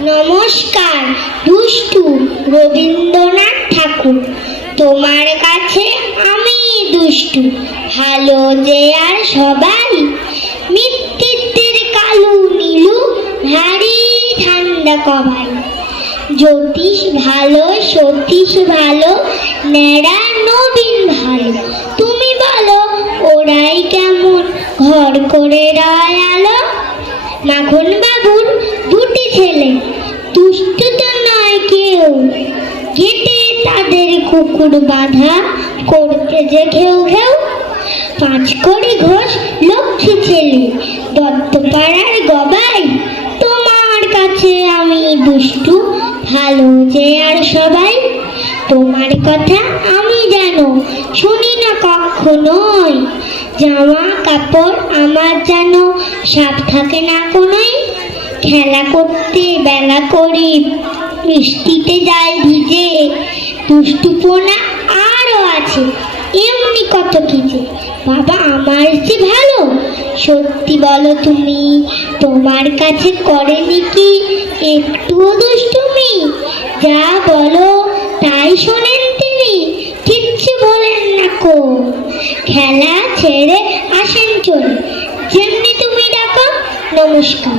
নমস্কার দুষ্টু রবীন্দ্রনাথ ঠাকুর। তোমার কাছে আমি দুষ্টু, ভালো যে আর সবাই। মিত্তিরদের কালু নীলু, ভারী ঠান্ডা কবাই। জ্যোতিষ ভালো, সতীশ ভালো, ন্যাড়া নবীন ভালো। তুমি বলো ওরাই কেমন ঘর করে রয় আলো। মাখন বাবুর দুটি ছেলে, দুষ্টু তো নয় কেউ। গেটে তাদের কুকুর বাঁধা, করতে যে ঘেউ ঘেউ। পাঁচকড়ি ঘোষ লক্ষ্মী ছেলে, দত্তপাড়ার গবাই। তোমার কাছে আমি দুষ্টু, ভালো যে আর সবাই। তোমার কথা আমি জানো, শুনি না কখনোই। জামা কাপড় আমার যেন সাপ থাকে না কোনোই। খেলা করতে বেলা করি, বৃষ্টিতে যায় ভিজে। দুষ্টুপনা আরও আছে, এমনি কত কিছু। বাবা আমার যে ভালো, সত্যি বলো তুমি, তোমার কাছে করেনি কি একটুও দুষ্টুমি? যা বলো তাই শোনেন তিনি, কিচ্ছু বলেন না কো। খেলা ছেড়ে আসেন চলে, যেমনি তুমি ডাকো। নমস্কার।